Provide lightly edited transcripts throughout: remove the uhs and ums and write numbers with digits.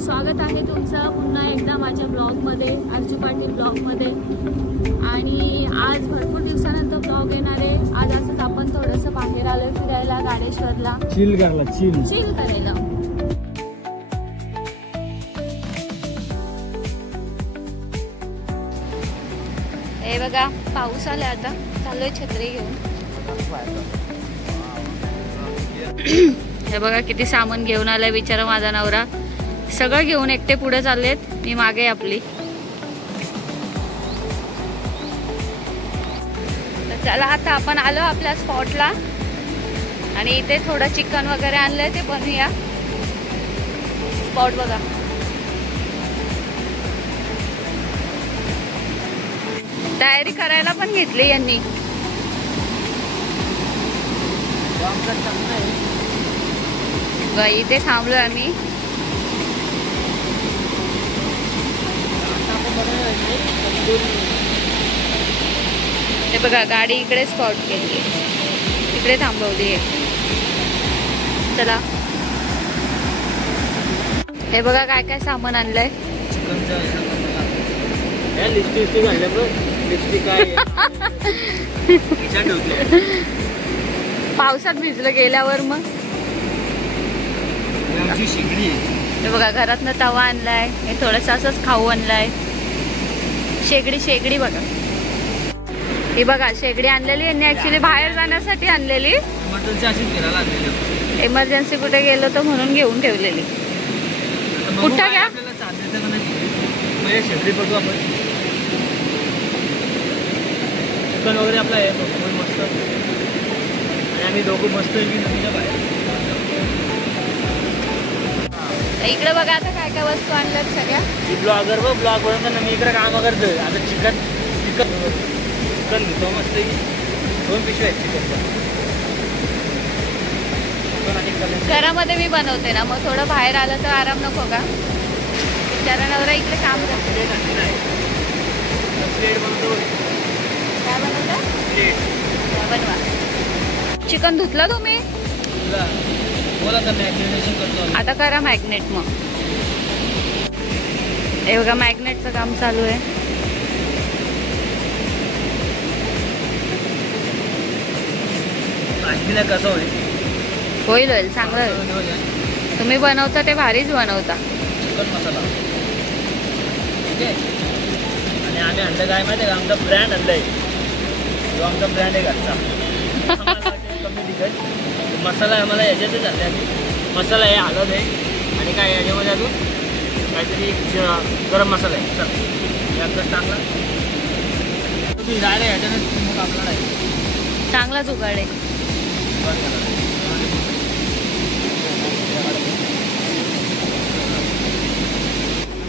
स्वागत आहे तुमचं पुन्हा एकदा माझ्या ब्लॉगमध्ये, अर्जू पाटील ब्लॉगमध्ये। आणि आज भरपूर दिवसानंतर ब्लॉग येणार आहे। आज असंच आपण थोडंसं बाहेर आलोय फिरायला, गाडेश्वरला चिल करायला। हे बघा पाऊस आला, आता चाललोय छत्री घेऊन। हे बघा किती सामान घेऊन आलाय बिचारा माझा नवरा, सगळं घेऊन एकटे पुढे चाललेत, मी मागे आपली। तर चला आता आपण आलो आपल्या स्पॉटला आणि इथे थोडं चिकन वगैरे आणलंय, ते बनवूया। स्पॉट बघा, तयारी करायला पण घेतली यांनी। इथे थांबलोय आम्ही। हे बघा गाडी इकडे स्पॉट केली, इकडे थांबवली आहे। चला हे बघा काय काय सामान आणलंय। पावसात भिजलं गेल्यावर मग हे बघा घरातनं तवा आणलाय, हे थोडस असंच खाऊ आणलाय। शेगडी बघा, ही बघा शेगडी आणलेली यांनी, ऍक्च्युली बाहेर जाण्यासाठी आणलेली, इमर्जन्सी कुठे गेलो तर म्हणून घेऊन ठेवलेली। कुठं घ्या चिकन वगैरे आपलं आहे मस्त, आणि आम्ही दोघं मस्त नदीच्या बाहेर। इकडे बघा आता काय काय वस्तू आणल्यात सगळ्या। ब्लॉगर ब्लॉग बनवताना मी इकडे काम करतोय। आता चिकन घेतो मस्त, 2 पिशव्या आहेत चिकनच्या। घरामध्ये मी बनवते ना, मग थोडं बाहेर आलं तर आराम नको का? बिचारा नवरा इकडे काम करतो। प्लेट बनवतो। काय बनवता? प्लेट बनवा। चिकन धुतलं तुम्ही? बोला तर मॅग्नेटेशन करतो आता, करा मॅग्नेट। मग हे बघा मॅग्नेटचं काम चालू आहे। कसं होईल चांगलं होईल। तुम्ही बनवता ते भारीच बनवता। चिकन मसाला ठीक आहे। आणि आम्ही आणलं काय माहिती आहे का, आमचा ब्रँड आणलाय, जो आमचा ब्रँड आहे घरचा। कमी तिखट मसाला आम्हाला याच्यातच आणले आम्ही। मसाला आहे, हळद आहे, आणि काय याच्यामध्ये अजून काहीतरी गरम मसाला आहे। चल यातच टाकला तुम्ही डायरेक्ट ह्याच्याने मग आपल्याला चांगला जुगाड आहे।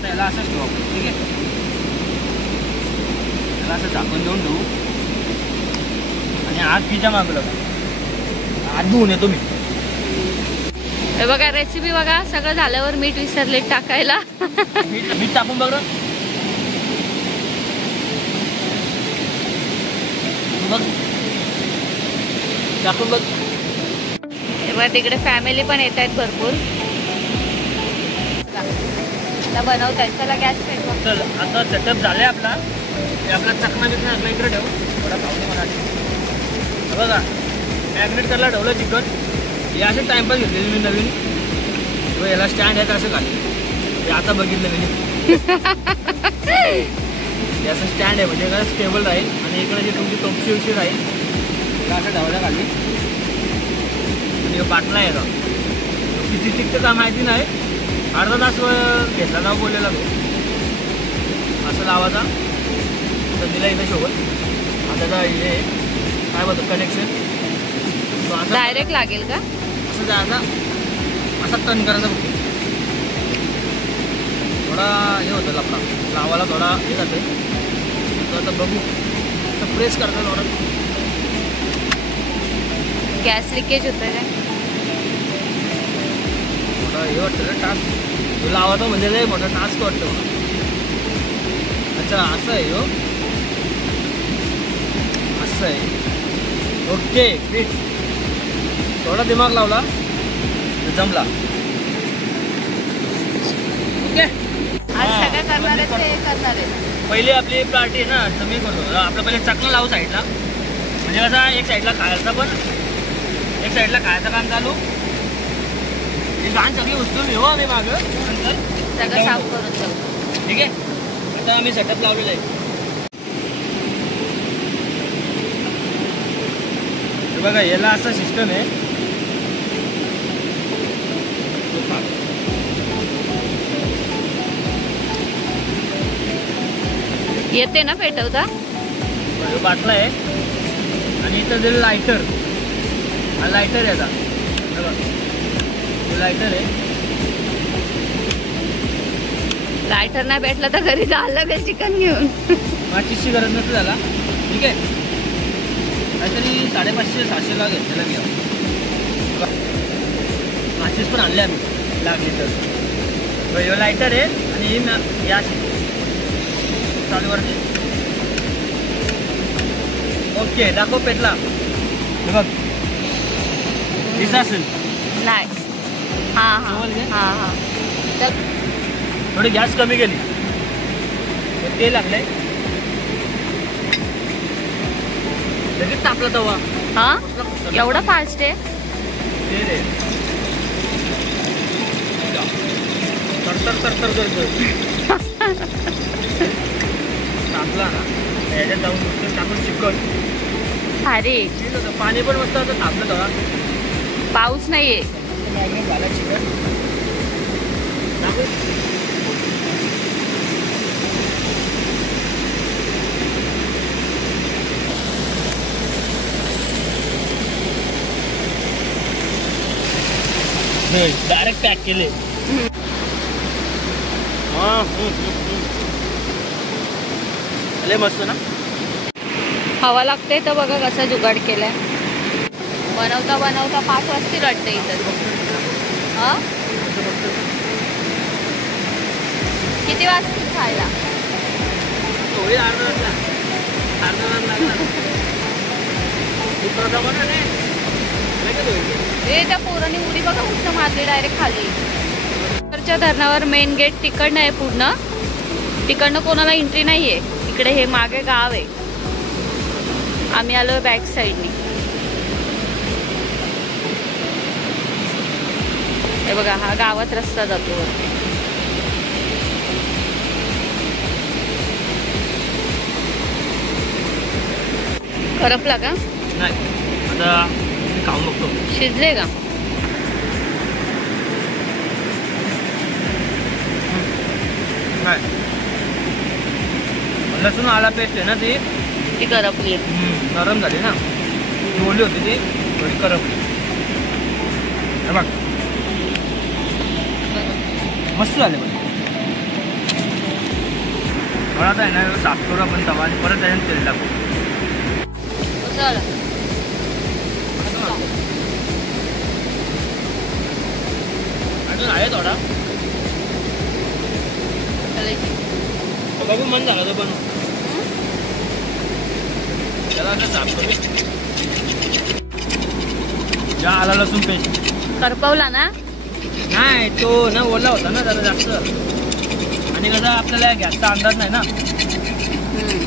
याला असंच ठेवू आपण, ठीक आहे। याला असं झाकून देऊन ठेवू, आणि आज पिझ्झा मागवलं का आज धुवून येतो मी। हे बघा रेसिपी बघा, सगळं झाल्यावर मीठ विसरले टाकायला। मीठ टाकून बघ, टाकून बघ। तेव्हा तिकडे फॅमिली पण येत आहेत भरपूर, बनवतायत। चला गॅस पेटवा। चल आता सेटअप झाले आपला, ते आपला चकना बिकना आपला इकडे ठेव, थोडा पावणे मराठी बघा। मॅग्नेट करायला ठेवलं चिकन, हे असे टाइमपास घेतलेले मी नवीन, याला स्टँड आहे तर असं खाली, हे आता बघितलं मी। हे असं स्टँड आहे म्हणजे काय स्टेबल राहील, आणि इकडे जी तुमची तोपशी उशी राहील त्याला असं ठेवल्या खाली। आणि बाटला आहे का किती टिकतं का माहिती नाही, अर्धा तास घेतला ना बोललेला तो, असं लावायचा तर दिला इथं सोबत। आता हे काय बोलतो कनेक्शन, असं डायरेक्ट लागेल का? असं जायचा, असा टर्न करायचा, थोडा हे होतं आपला लावायला थोडा हे जातं। आता बघू, असं प्रेस करता थोडं, गॅस लिकेज होतं काय थोडा हे वाटतं ना टास्क लावायचा, म्हणजे लय मोठा टास्क वाटतं मला। अच्छा असं आहे हो, असं आहे, ओके फिट। थोडा दिमाग लावला जमला। करणार आहे? पहिली आपली पार्टी आहे ना, तर मी करतो आपलं पहिले चकणं लावू साईडला, म्हणजे कसं एक साईडला खायचं पण एक साईडला खायचं काम चालू. ही घाण सगळी उचलून घेऊ आम्ही मागं, नंतर सगळं साफ करून जाऊ. ठीक आहे. आता आम्ही सेटअप लावलेलं आहे. बघा याला असा सिस्टम आहे. येते ना पेटवता? बाटला आहे आणि इथं दिलं लायटर. हा लायटर याचा लायटर आहे. लायटर नाही भेटला तर घरी जायला लागेल चिकन घेऊन. माचीसची गरज नसते त्याला. ठीक आहे. काहीतरी 550-600 लागेल त्याला घ्या. माचीस पण आणले आम्ही लागली तर. लायटर आहे आणि या चालूवरती. ओके दाखव पेटला. बघ दिसा असेल नाही. हां हां हां हां. तर थोडी गॅस कमी केली. तेल लागलंय लगेच तापला तवा. हां एवढा फास्ट आहे? तेल आहे तर करतो. तापला ना याच्यात जाऊन नुसतं टाकून चिकन. अरे पाणी पण मस्त आता तापलं तवा. पाऊस नाहीये. मॅग्नेट झाला चिकन टाकून. डायरेक्ट पॅक केले. लय मस्त ना. हवा लागते तर बघा कसा जुगाड केलाय. बनवता बनवता 5 वाजता रडते इथं. किती वाजता खायला? थोडी अर्धा लागला. त्या पोरांनी उडी बघा कुठं मारली डायरेक्ट खाली. च्या धरणावर मेन गेट तिकडनं आहे पूर्ण. तिकडनं कोणाला एंट्री नाहीये. इकडे हे मागे गाव आहे. आम्ही आलोय बॅक साईडनी. हे बघा हा गावात रस्ता जातो. करपला का? नाही आता खाऊन बघतो. शिजले का? लसूण आला पेस्ट आहे ना ती करपली. नरम झाली ना. ओली होती ती थोडी करपली. बघ मस्त झाले. पण आता आहे ना साफ करू आपण तवा आणि परत त्याच्यात तेल टाकू. अजून आहे थोडा. बघू मन झालं तर पण त्याला असं साफ करू. या आला लसूण पेस्ट करपवला ना. नाही तो ना ओला होता ना जरा जास्त. आणि कसं आपल्याला गॅसचा अंदाज नाही ना,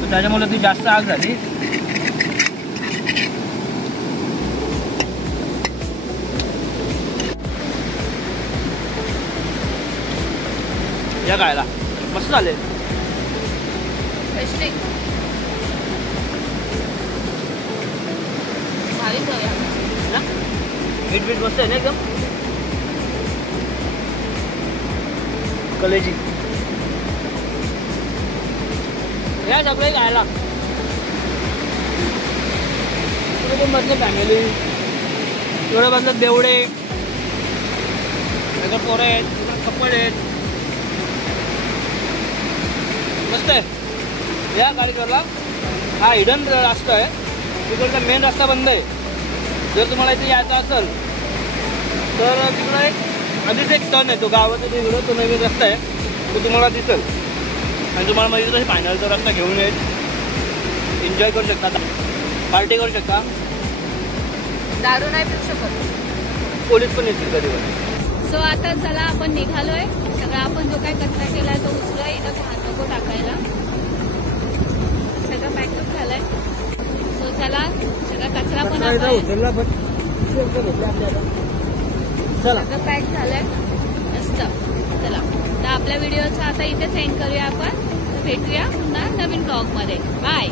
तर त्याच्यामुळे ती जास्त आग झाली. या खायला मस्त झाले. मीठ बीठ मस्त आहे ना एकदम. कलेजी या सगळे खायला. मधले फॅमिली एवढं बदलत बेवडे पोरं आहेत, कपडे आहेत. मस्त आहे. या गाडीवरला हा हिडन रस्ता आहे. तिकडचा मेन रस्ता बंद आहे. जर तुम्हाला इथे यायचं असेल तर तिकडं एक आधीच एक टर्न आहे तो गावाचा तिकडं. तो नवीन रस्ता आहे तो तुम्हाला दिसेल. आणि तुम्हाला मग इथं फायनलचा रस्ता घेऊन येईल. एन्जॉय करू शकता, पार्टी करू शकता. दारू नाही पिऊ शकत. पोलीस पण येतील कधी पण. सो आता चला आपण निघालोय. सगळा आपण जो काही कचरा केलाय तो उचला, इथं घाण नको टाकायला. सगळं पॅकअप झालंय. सो चला सगळा कचरा पण सगळं पॅक झालंय मस्त. चला तर आपल्या व्हिडिओचा आता इथे सेंड करूया आपण. भेटूया पुन्हा नवीन ब्लॉग मध्ये. बाय.